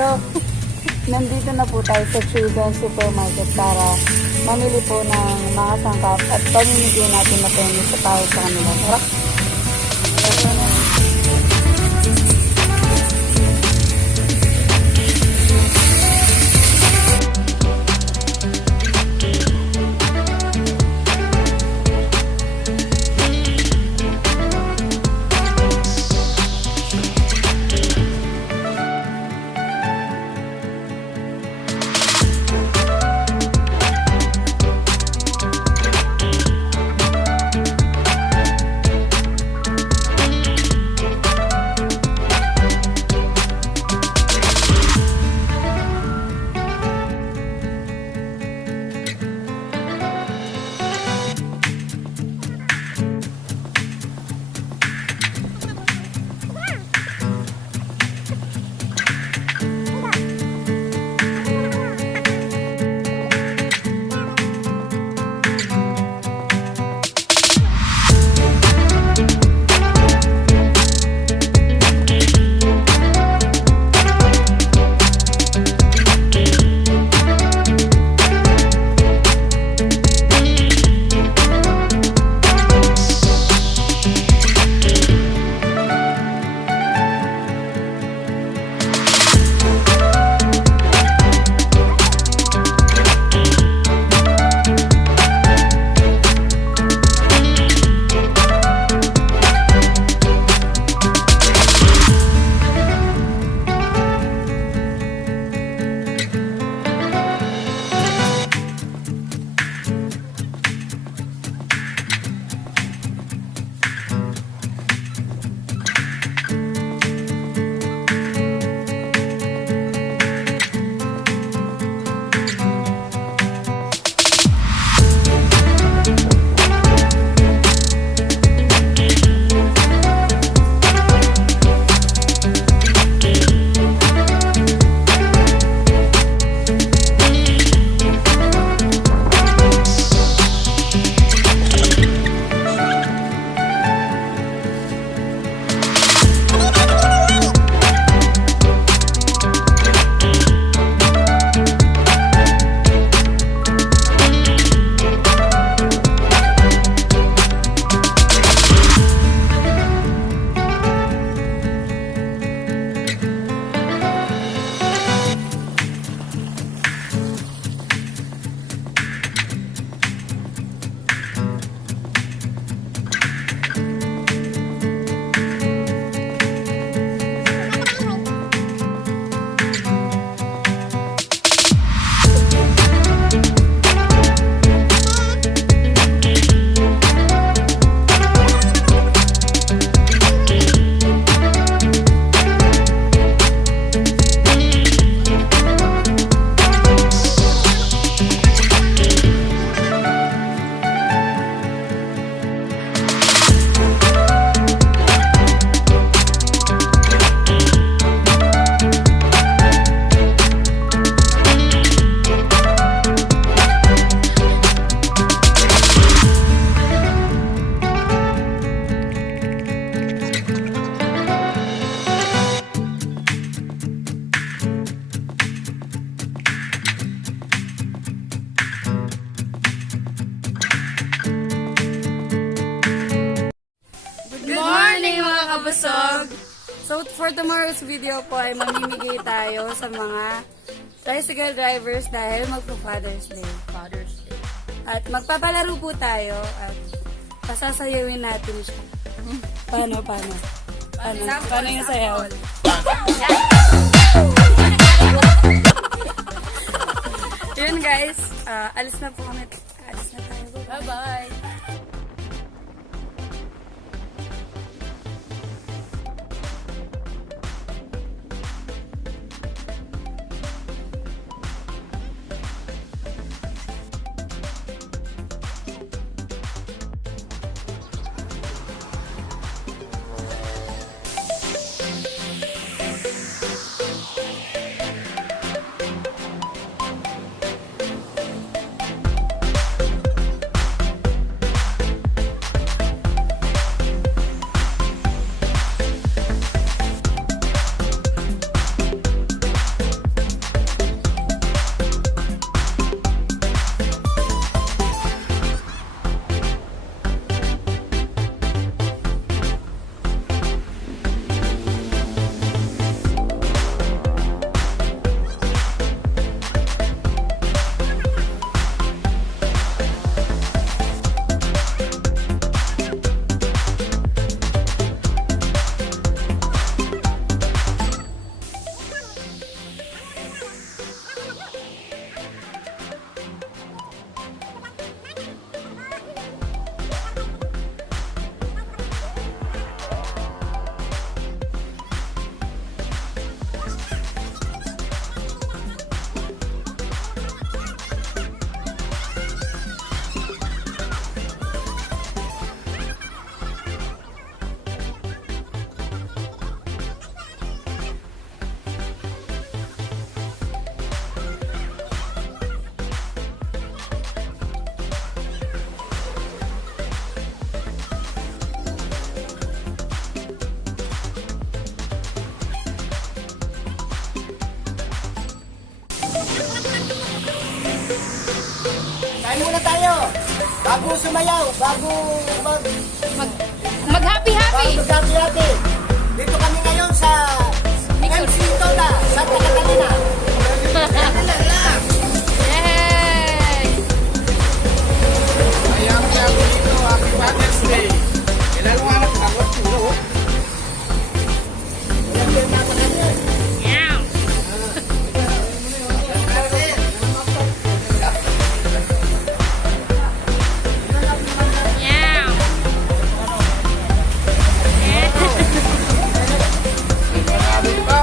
So, nandito na po tayo sa Chugan Supermarket para mamili po ng mga sangkap at pamimigay natin na penny sa tao sa kanila. Tara! So, for tomorrow's video po ay mamimigay tayo sa mga tricycle drivers dahil magpo-Father's Day. At magpapalaro po tayo at pasasayawin natin siya. Paano? Paano yung sayaw? Yun guys, alis na po kami. Alis na tayo. Bye-bye! Bago sumayaw, bago Mag-happy-happy. mag-happy-happy. Dito kami ngayon sa MC Tola, Santa Catalina. Yay! Ayang yago dito, Happy Father's Day. Kailan mo anak takot pulo? Meow. Meow. Ano ba?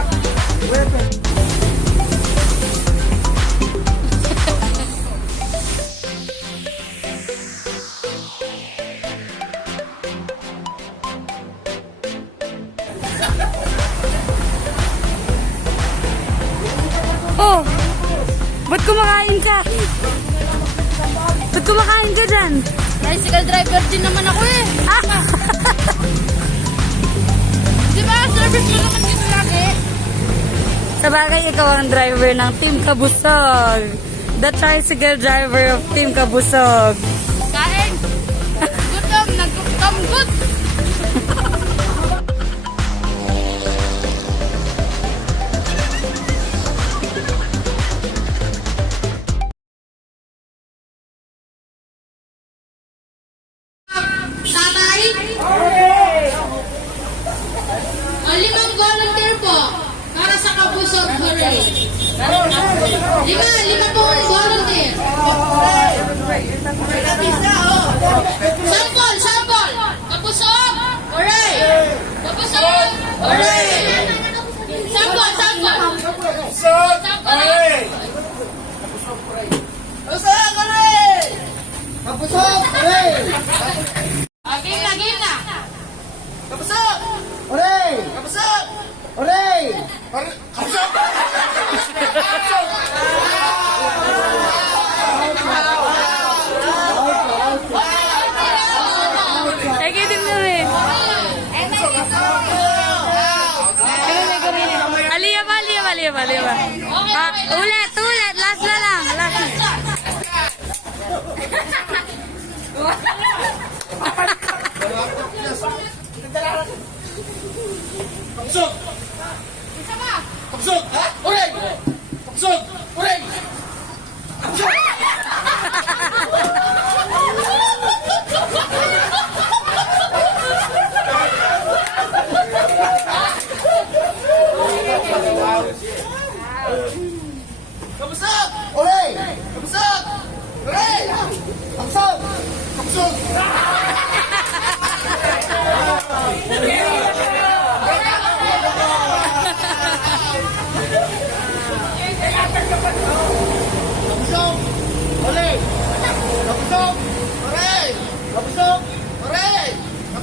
Oh! Ba't kumakain ka? Ba't kumakain ka dyan? Tricycle driver din naman ako eh. Di ba? Service mo naman dito lagi. Sa bagay, ikaw ang driver ng Team Kabusog. The tricycle driver of Team Kabusog. Kain. Gutom. Naggutom. Good. Tatay? O, 5 volunteer po para sa Kabusog Parade. 5 pong volunteer. Sample! Kabusog! Hooray! Kabusog! Hooray! Sample! Kapusok! Hooray! Game na! Kapusok! Hooray! Kapusok! Hooray! Kapusok! Ay, kitim na rin. Aliya ba? Ulit. Last na lang. Kapusok! Kapusok! Hooray! Kapusok! Hooray! Kapusok! Kapusok! Hooray! Kapusok! Hooray! Kapusok! Kapusok! Kapusok! Hooray! Kapusok! Hooray! Kapusok! Hooray!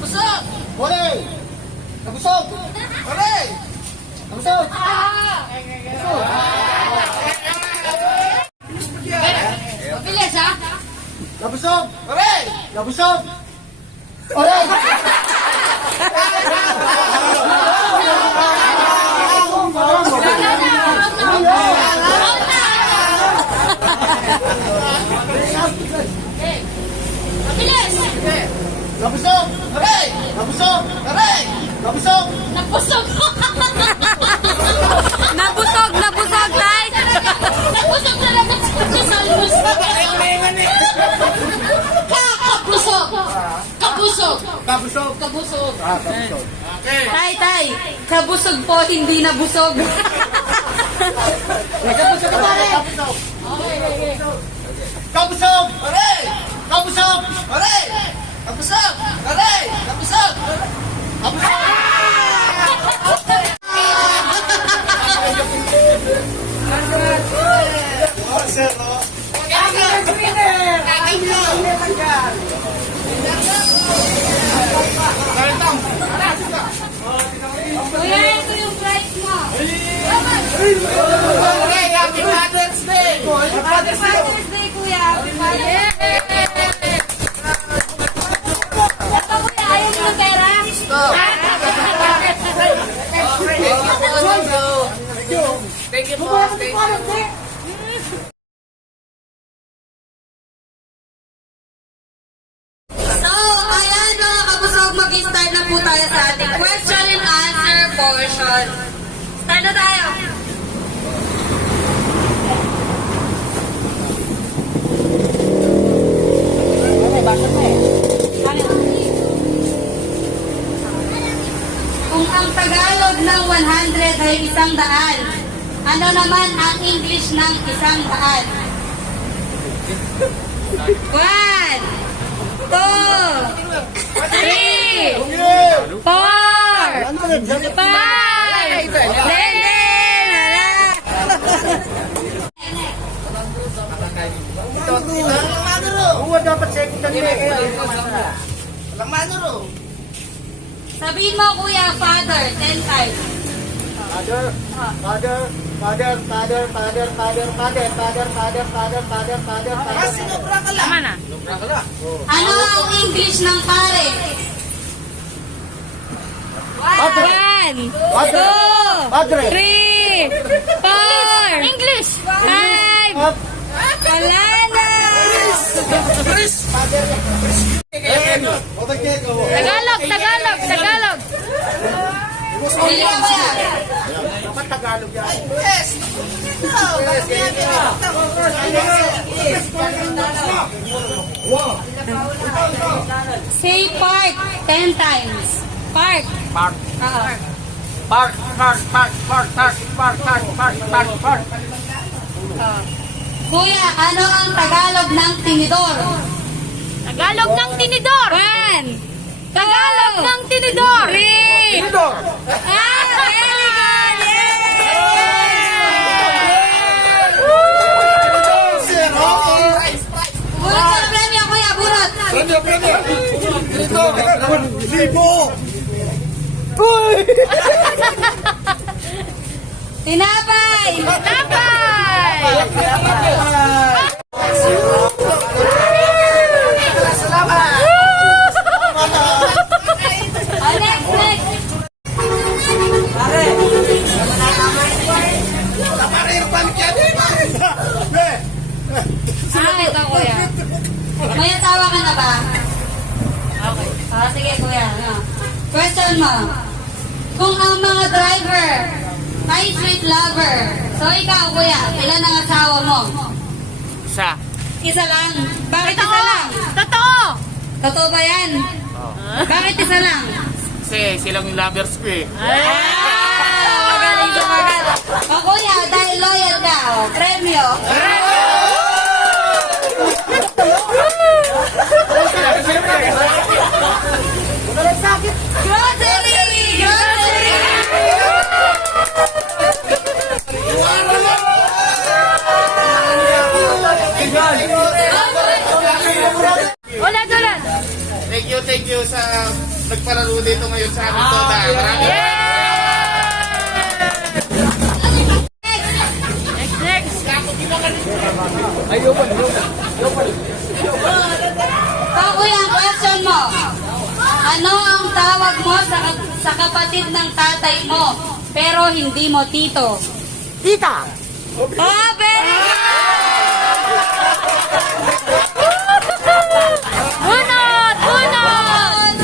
Kapusok! Hooray! Kapusok! Hooray! Kapusok! Mabilis ha? Kapusok! Hooray! Kapusok! Hooray! Mabilis! Kapusok! Hooray! Kapusok! Hooray! Kapusok! Nagpusog! Nabusog, tay! Nagpusog na lang sa salus! Kabusog! Kapusok! Kabusog! Okay. Tay! Kabusog po, hindi nabusog. Kapusok ka pare! Kapusok! Kapusok! Hooray! Kapusok! Hooray! Kapusok! Hooray! Kapusok! Kuya, ito yung prize mo! Hooray! Happy Father's Day! Happy Father's Day, Kuya! Happy Father's Day! Ito, Kuya, ayaw niyo ng pera? Thank you po. Thank you. start na po tayo sa ating question and answer portion. Start na tayo. Kung ang Tagalog ng 100 ay 100, ano naman ang English ng 100? 1, 2, 3, 4, 5, 6, Uwa dapat second na kaya. Walang manuro. Sabihin mo, kuya, father, 10 times. Father, father, father, father, father, father, father, father, father, father, father, father, father. Sinobra ka lang. Ano ang English ng pare? Padre. 1, Padre. 2, Padre. 3, 4, English, 5, wala na. Tagalog, Tagalog, Tagalog. Bili ka ba yan? Dapat Tagalog yan. Say park 10 times. Park. Park. Oo. Park, park, park, park, park, park, park, park, park, park. Kuya, ano ang Tagalog ng tinidor? Tagalog ng tinidor. 1, Tagalog ng tinidor. 3, Tinidor. very good! Bunot sa premyo, kuya, bunot! Libo. Uy! Tinapay! Tapay. Oh, next! Sabi ka, kuya. May asawa ka na ba? Okay. Sige, kuya. Ano? Question mo. Kung ang mga driver ay street lover, so ikaw, kuya, ilan ang asawa mo? Isa. Isa lang. Bakit isa lang? Totoo. Totoo ba yan? Bakit isa lang? Kasi silang yung lovers ko eh. Magaling sumagal. O kuya, dahil loyal ka, premyo. Grocery! Grocery! Ulan, ulan. Thank you sa nagpalaro dito ngayon sa aming Toda. Maraming Next, next. O kuya, ang question mo. Ano ang tawag mo sa kapatid ng tatay mo, pero hindi mo tito? Tita. Oh, very good! Bunot, bunot.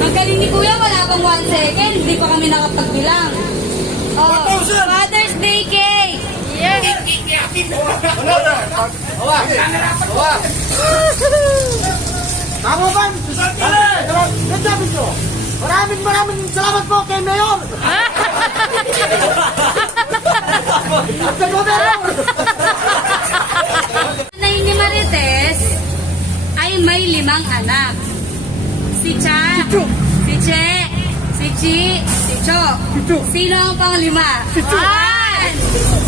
Ang galing ni kuya, wala pang 1 second. Hindi pa kami nakapagbilang. Oh, Father's Day cake! Yes. Tama ba? Good job ito. Maraming salamat po kay Mayor. Sa gobyerno. Nanay ni Marites ay may 5 anak. Si Cha, si Che, si Chi, si Cho. Sino ang pang-5? 1,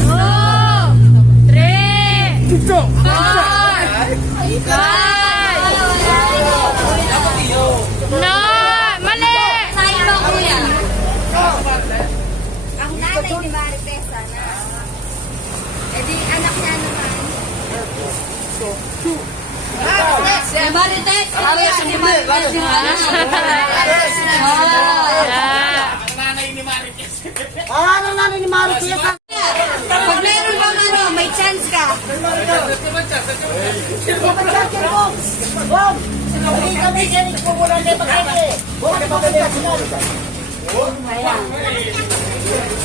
2, 3, 4, 5. No, mali. Sa'yo ba, kuya? Ang nanay ni Marites, sana. Eh di, anak niya naman. Si Marites, kuya, si Marites yung anak. Ang nanay ni Marites. Ano nanay ni Marites? Pag meron bang may chance ka. Wow!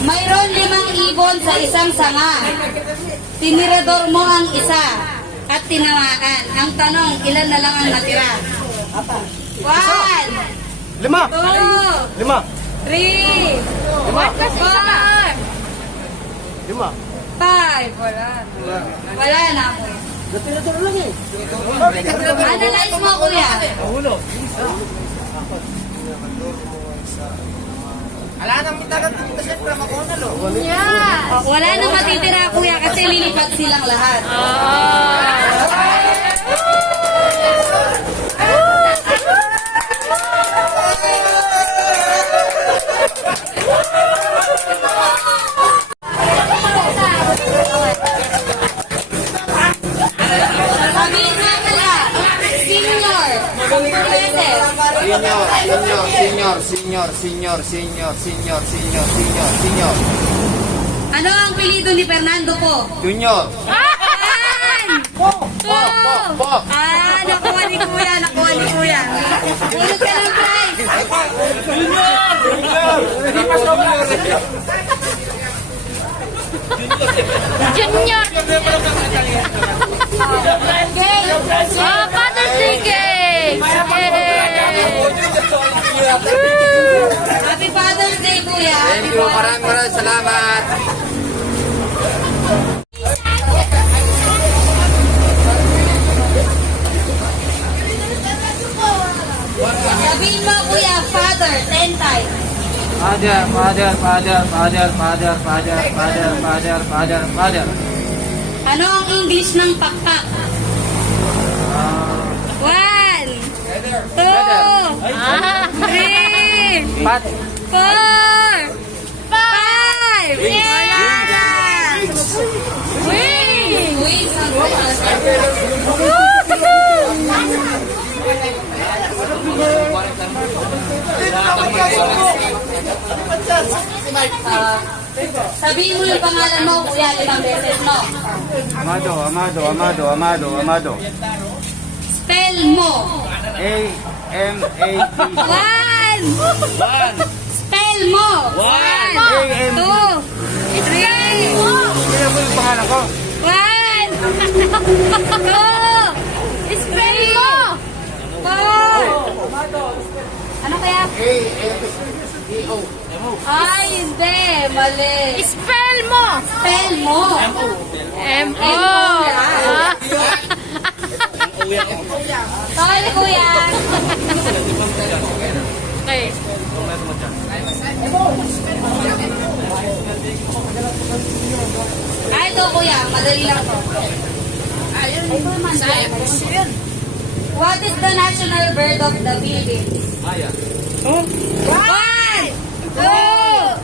Mayroon 5 ibon sa isang sanga. Tinirador mo ang isa at tinamaan. Ang tanong, ilan na lang ang natira? 1, 5. 2, 5. 3, 4, 5. 5. Wala na. Analyze mo, kuya. Ala nang mitagat ng kasi para makona lo. Wala na matitira, kuya, kasi lilipat silang lahat. Sabihin nga pala, senior, comprehensive. Senior. Ano ang apelyido ni Fernando po? Junior. Po! Nakuha ni kuya, Ulit ka ng prize! Junior! Cake! Father's Day cake! Happy Father's Day, kuya! Thank you, maraming salamat. Sabihin mo, kuya, Father, 10 times. Father. Ano ang English ng pakpak? 1, 2, 3, Pat. 4, 5! Wings! Sabihin mo yung pangalan mo, kuya, 5 beses mo. Amado. Spell mo. A-M-A-T. 1! Spell mo. 1, 2, 3, Sino mo yung pangalan ko? 1, 2, spell mo. 4. Ano kaya? A-M-E-O. Ay, hindi. Mali. Spell mo! Spell mo. M-O! Sorry, kuya. Okay. Ito, kuya. Madali lang to. What is the national bird of the Philippines? 1, 2, 3, 4.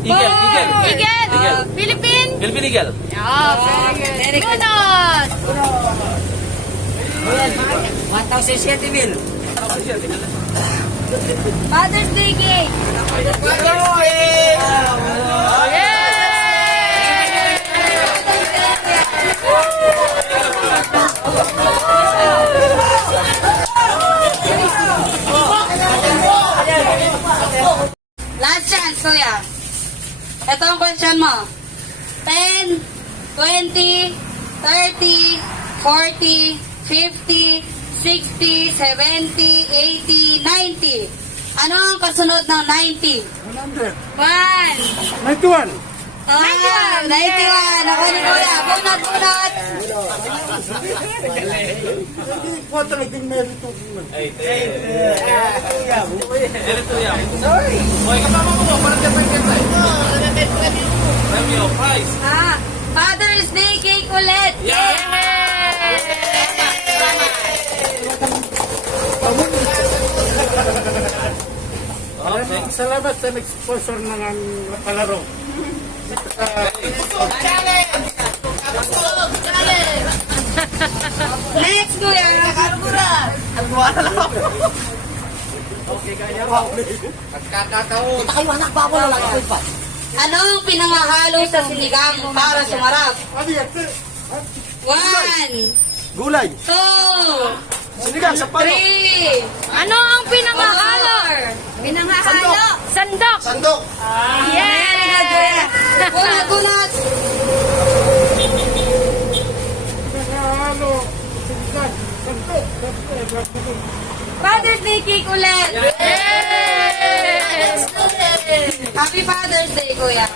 Eagle! Philippine! Philippine Eagle. Yeah, very good. Father's Day cake. Last chance, kuya. Ito ang question mo. 10, 20, 30, 40, 50, 60, 70, 80, 90. Ano ang kasunod ng 90? 100. 91. 91. Ako ni kuya. Bunot. Ikaw talagang meron ito. Father's Day cake ulit. Salamat sa nag-sponsor ng palaro. Next, kuya. Ano ang pinangahalo sa sinigang para sumarap? 1, Gulay. 2, Sinigang sa palo. 3. Ano ang pinangahalo? Pinangahalo. Sandok. Sandok. Yeah! Bunot. Father's Day cake ulit! Happy Father's Day, Kuya.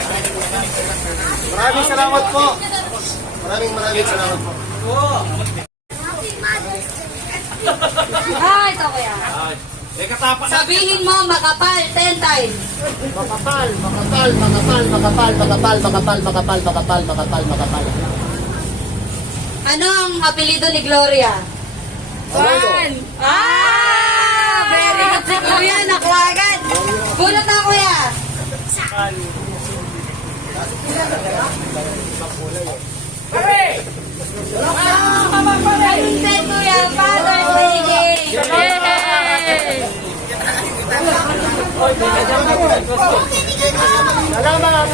Maraming salamat po. Maraming salamat po. Ah, ito kuya. Eh, katapat na. Sabihin mo, makapal, 10 times. Makapal. Ano ang apelido ni Gloria? Juan. Very good si kuya, nakuha agad. Bunot na kuya. Ayun din kuya, Father's Day cake. Salamat.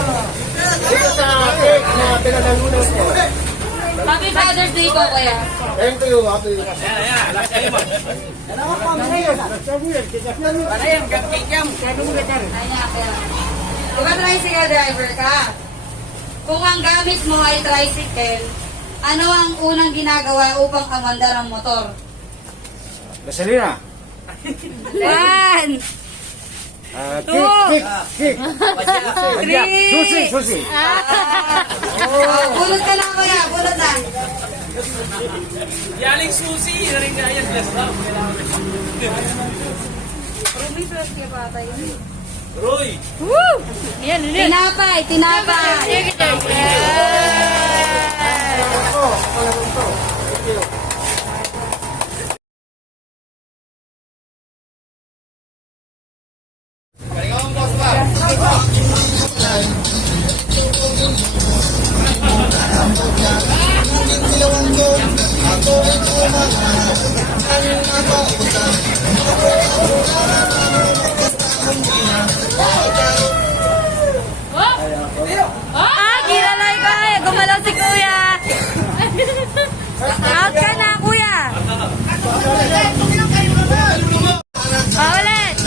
Dito sa cake na pinanalunan ko. Happy Father's Day po kuya. Thank you. Happy. Ayan, alas kayo mo. Panayam, kikam. Ayan, kuya. Kung ka tricycle driver ka, kung ang gamit mo ay tricycle, ano ang unang ginagawa upang amandar ang motor? Gasolina. 1, Kick. Susi. Bunot ka na kuya, bunot na. Yaling susi. Naring kaya plus lang. Roy. Tinapay. Kilalay ko eh. Gumalaw si kuya. Out ka na kuya. Paulit.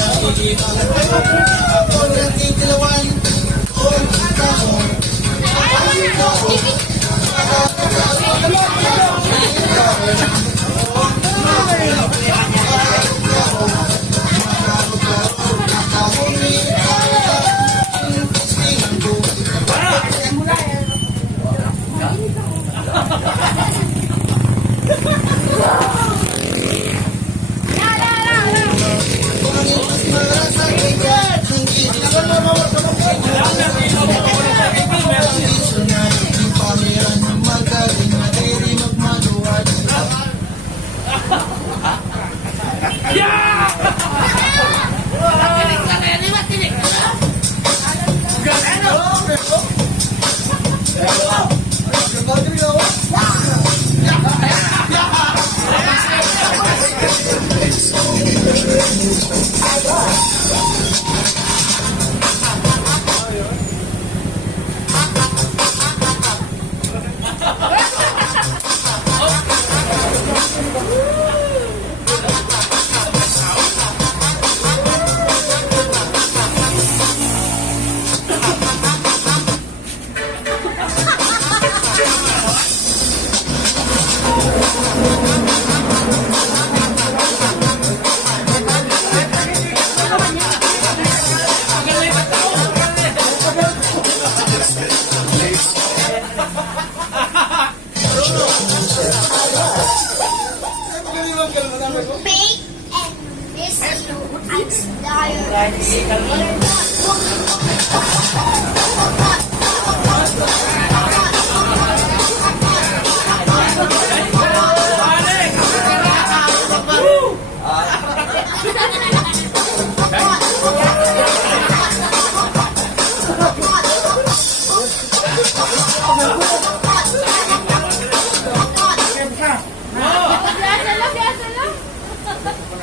Pink and this blue and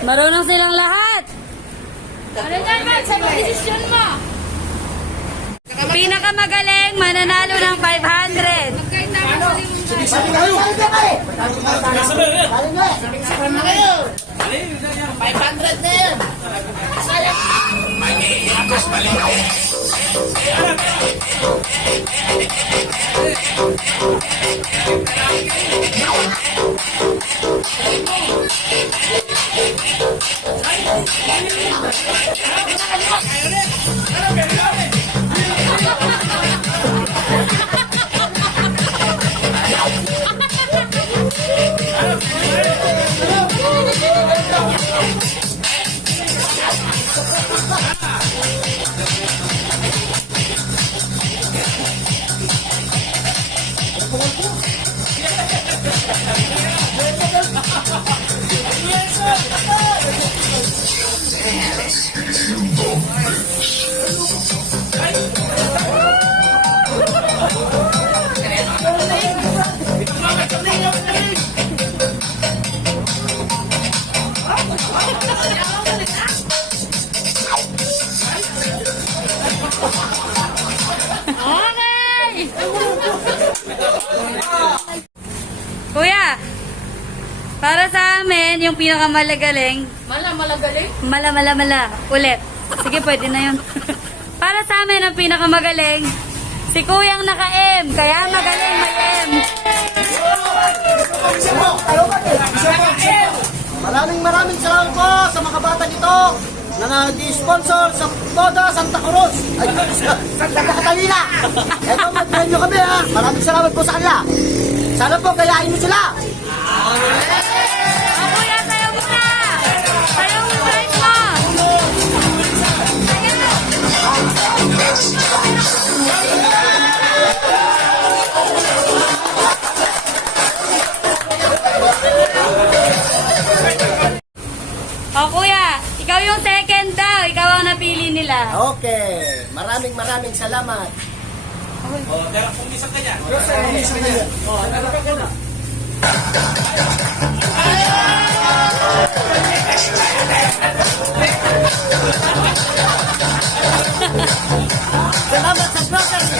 Marunong silang lahat. Ano yan, Matt? Sa desisyon mo? Pinakamagaling, mananalo ng 500. Kahit na Sabi kayo! Sabi nga eh! Sabi na kayo. 500 na yan. Okay! Kuya, para sa amin, yung pinakamalagaling, mala. Ulit. Sige, pwede na yun. Para sa amin, ang pinakamagaling, si Kuyang naka-M. Kaya magaling may-M. Maraming salamat po sa mga bata nito na nag-sponsor sa Toda Santa Cruz. Ay, Santa Catalina. Ito, mag-train nyo kami ha. Maraming salamat po sa kanila. Sana po gayahin nyo sila. O kuya, sayo muna! Sayo mo price mo! O kuya, ikaw yung second daw. Ikaw ang napili nila. Okay. Maraming salamat. Oh, pero pumisan ka dyan. Salamat sa grocery.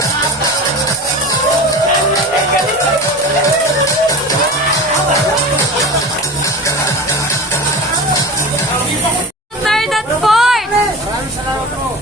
Third at fourth! Maraming salamat po.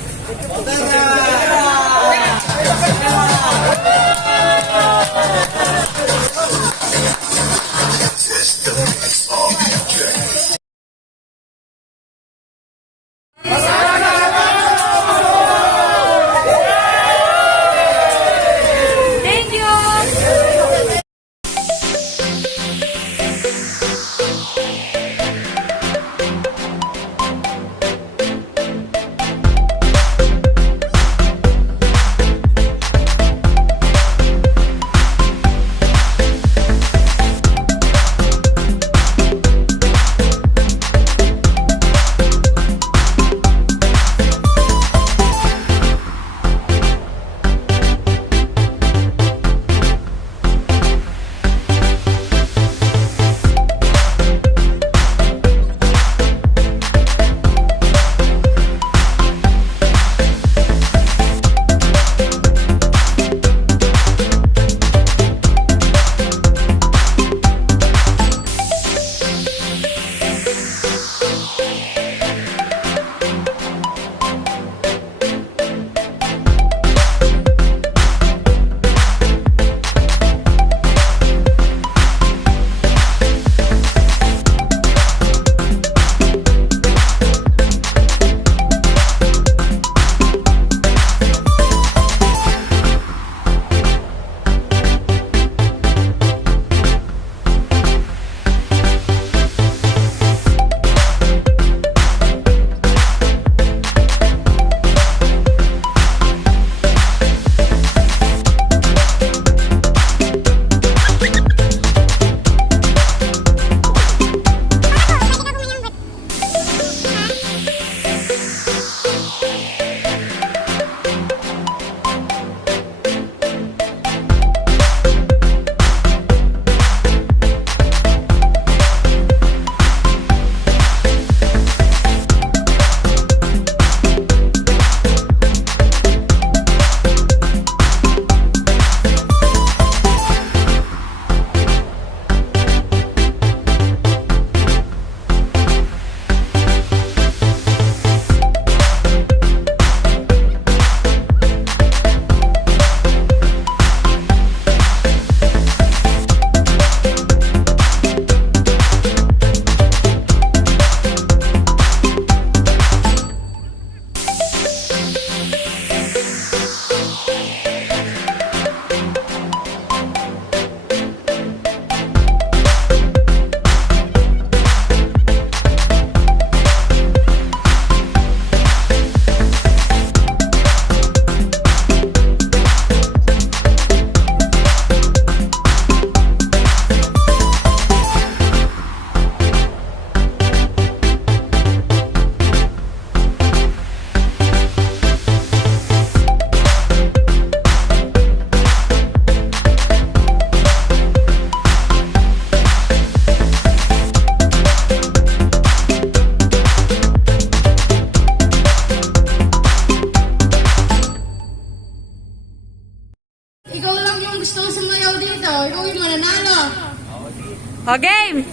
O, game!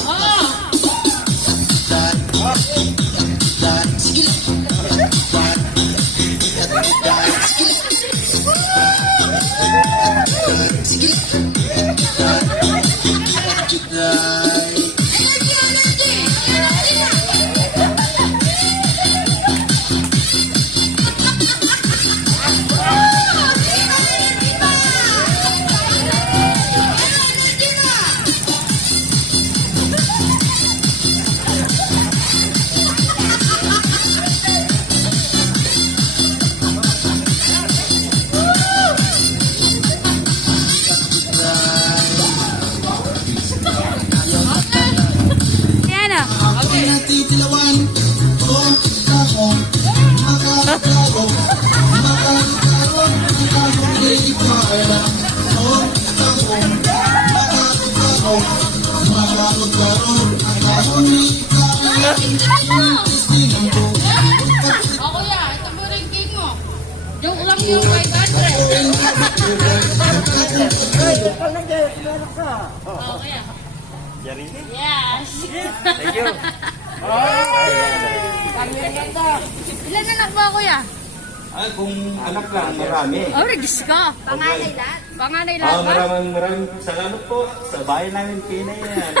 Oh! Yan o. O kuya, ito po rin cake mo. Joke lang yung 500. O kuya. Yes. Thank you. Ilan anak ba kuya? Ay, kung anak lang, marami. Oh, regis ka. Panganay lahat. Panganay lang ba? Maraming salamat po sa bayan namin Pinay yan.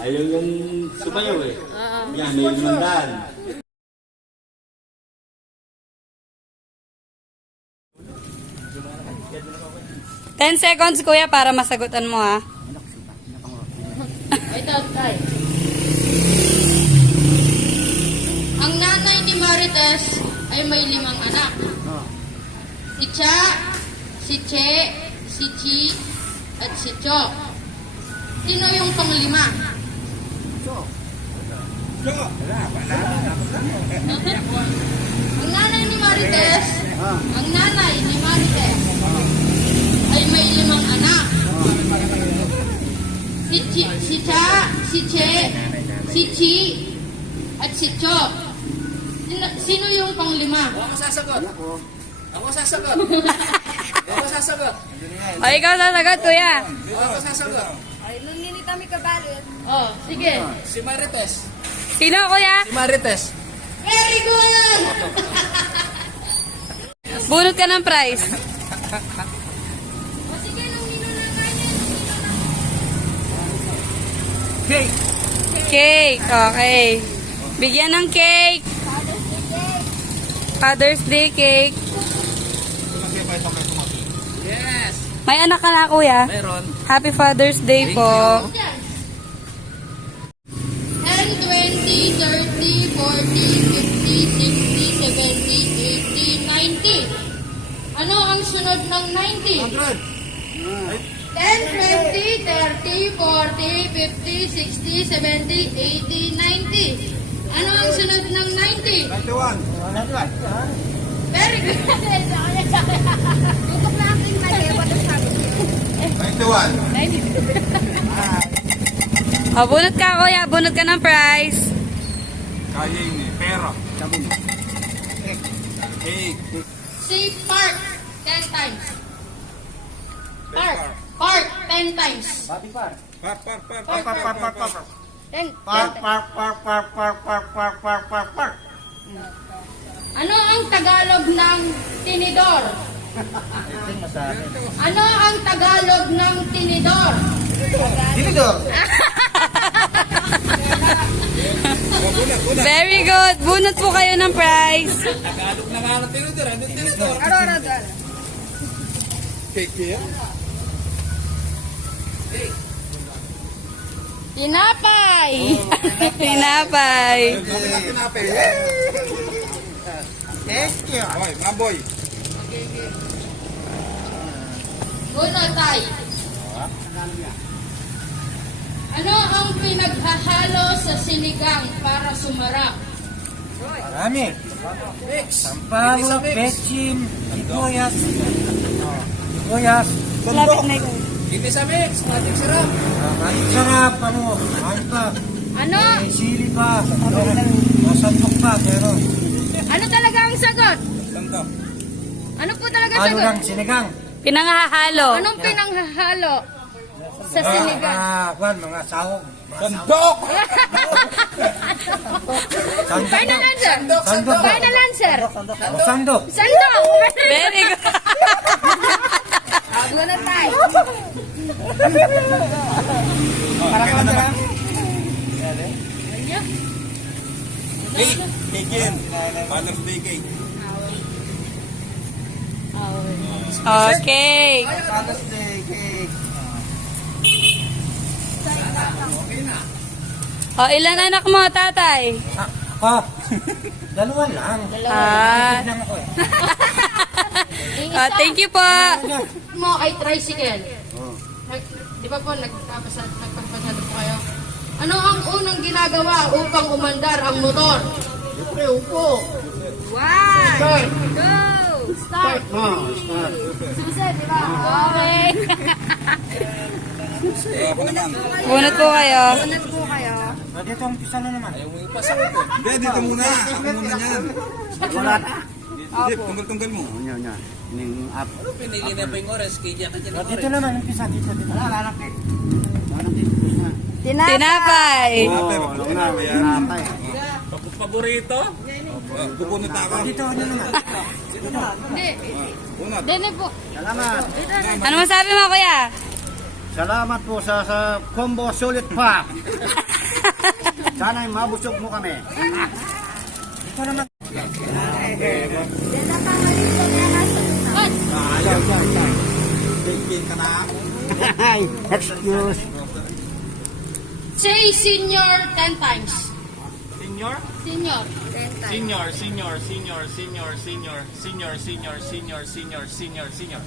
Ayun yung sumayaw eh. Yan, may lumandaan. 10 seconds, kuya, para masagutan mo, ha? Ito, tay. Ang nanay ni Marites ay may 5 anak. Si Cha, si Che, si Chi, at si Cho. Sino yung pang-5? Ang nanay ni Marites, ay may 5 anak. Si Cha, si Che, si Chi, at si Cho. Sino yung pang-5? Ako sasagot. Ako sasagot. Ako sasagot. O, ikaw sasagot, kuya. Ako sasagot. Ay, nung ninita mi kabalit. Oh, sige. Si Marites. Sino, kuya? Si Marites. Very good! Bunot ka ng prize. O sige, nung ninunangkayan. Cake. Cake. Okay. Bigyan ng cake. Father's Day cake. Yes. May anak ka na, kuya. Meron. Happy Father's Day po. 10, 20, 30, 40, 50, 60, 70, 80, 90. Ano ang sunod ng 90? 10, 20, 30, 40, 50, 60, 70, 80, 90. Ano ang sunod ng 90? 91. Very good. Tutok na aking mali. Wala sabi ko. 91. O, bunot ka, kuya. Bunot ka ng prize. Kaya ini. Pera. Cake. Say park 10 times. Park 10 times. Par. 10. Park. Ano ang Tagalog ng tinidor? Ano ang Tagalog ng tinidor? Tinidor. Very good. Bunot po kayo ng prize. Tagalog na nga ng tinidor. Ano yung tinidor? Cake yan. Tinapay. Tinapay. Tinapay. Thank you. Boy, mga boy. Una tay. Ano ang pinaghahalo sa sinigang para sumarap? Marami. Sampalok, betchin, sibuyas. Sibuyas. Lapit na ikaw. Hindi sa mix. Matik sarap. Matik sarap. Ano pa? Ano? May sili pa. Masandok pa, pero Ano talaga ang sagot? Sandok. Ano po talaga ano sagot? lang, sinigang. Pinanghahalo. Anong pinanghahalo sa sinigang? Mga sahog. Sandok! Final answer. Final answer. Sandok. Sandok. Very good. Aglo na tayo. Cake! Cake yan. Father's Day cake. Okay. Father's Day cake. O, ilan anak mo, tatay? Dalawa lang. Ah. Lang ako eh. Thank you po. Mo ay tricycle. Di ba po nagpapasado po kayo? Ano ang unang ginagawa upang umandar ang motor? Siyempre, upo. One, Start. go. Start. Start. Susunod, di ba? Okay. Ako naman. Bunot po kayo. Unat po kayo. Dito ang pisa na naman. Hindi, dito muna. Ako muna yan. Wala na. Hindi, tunggal-tunggal mo. Yan. Ning up. Pinili na pa yung oras, kaya ka dyan ang Dito naman, ang pisa. Dito. Wala na. Tinapay. Tinapay. paborito. Pupunod na ako. Dito, ano naman? Hindi. Punod. Dene po. Salamat. Ano masabi mo, kuya? Salamat po sa combo sulit pa. Sana'y mabusog mo kami. Ito naman. Cake ka na. Ay, excuse. Say senior 10 times. Senior? Senior. Senior, senior, senior, senior, senior, senior, senior, senior, senior, senior, senior.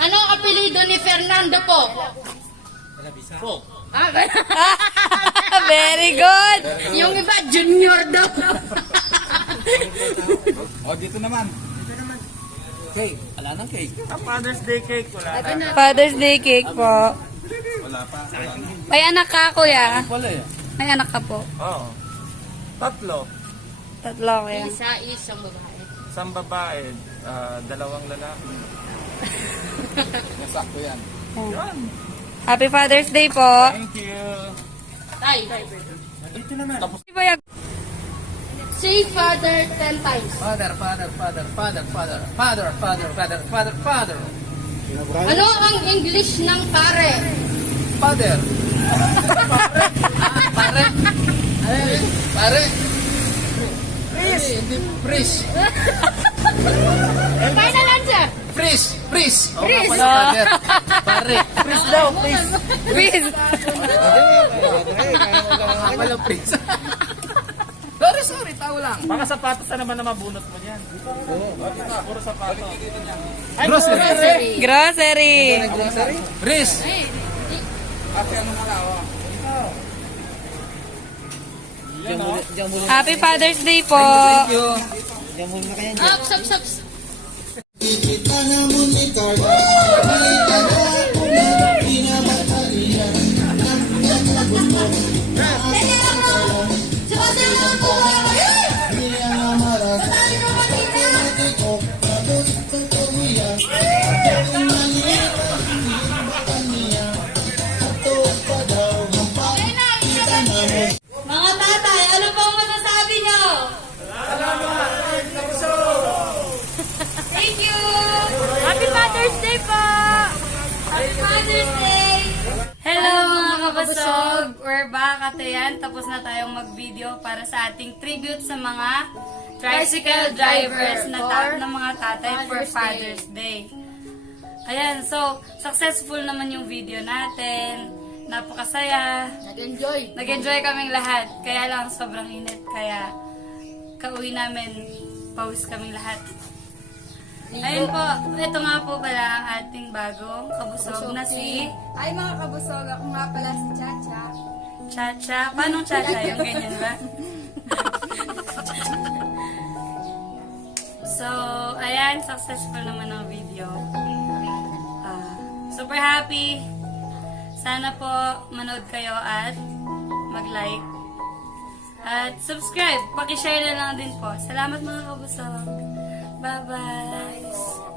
Ano ang apelido ni Fernando po? Po. Ah, Very good. yung iba, junior daw. O, dito naman. Cake. Wala nang cake. Father's Day cake, wala na. Father's Day cake po. Wala pa. Wala na. May anak ka, kuya. Wala eh. May anak ka po. Oo. Tatlo. Tatlo, kuya. Isa, isang babae. Isang babae, dalawang lalaki. Nasakto yan. Yan. Happy Father's Day po. Thank you. Tay. Dito naman. Say father 10 times. Father, father, father, father, father, father, father, father, father, father. Ano ang English ng pare? Father. Pare. Pare. Freeze. Hindi, freeze. Final answer. Freeze. Freeze. O nga Freeze. pala, father. Pare. Freeze daw, freeze. Please. Nga pala, freeze. Sorry, sorry, tao lang. Baka sapatos na naman na mabunot mo yan. Puro sapatos. Ay, grocery. Grocery. Grocery? Freeze. Ate, ano muna ako? Happy Father's Day po. Ups, ups, ups. Mga tatay, ano pong masasabi nyo? Thank you! Happy Father's Day po! Happy Father's Day! Hello mga kabasog! We're back at ayan, tapos na tayong mag-video para sa ating tribute sa mga tricycle drivers na mga tatay for Father's Day. Ayan, so successful naman yung video natin. Napakasaya. Nag-enjoy. Nag-enjoy kaming lahat. Kaya lang sobrang init. Kaya kauwi namin, pawis kaming lahat. Ayun po, ito nga po pala ang ating bagong kabusog na si Ay mga kabusog, ako nga pala si Chacha. Chacha. Paano Chacha? Yung ganyan ba? So, ayan, successful naman ang video. Super happy. Sana po manood kayo at mag-like. At subscribe. Paki-share na lang din po. Salamat mga kabusog. Bye-bye.